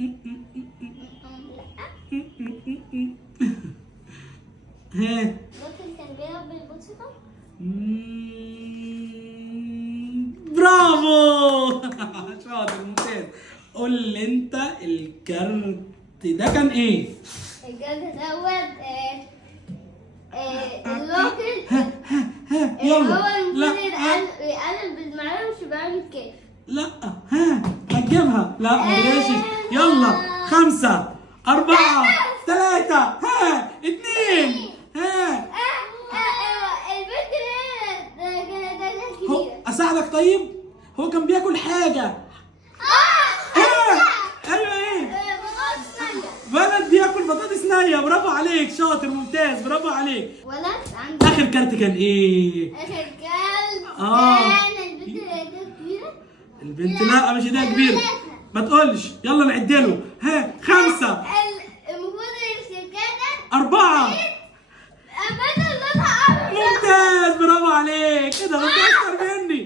ها. الراجل كان بيلعب بالبوتيفا. برافو. شاطر ممتاز. قول لي انت الكارت ده كان ايه؟ الجلد دوت الراجل يلا. هو المفروض لا يقلب بالمعلقة مش بيعمل كده. لا هتجيبها. لا ما تغشش. يلا 5 4 3 2 البنت ده هو كبيرة. اساعدك طيب؟ هو كان بياكل حاجة. ايوه ايه؟ بطاطس نية. ولد بياكل بطاطس نية. برافو عليك شاطر ممتاز. برافو عليك. ولد عنده اخر كارت كان ايه؟ آخر كلب. كان البنت ده كبيرة. البنت لا مش ايديها كبيرة. ما تقولش. يلا نعدله. 5 المفروض السكانة 4 بدل لونها أبيض. ممتاز. برافو عليك. ايه ده؟ انت اشطر مني.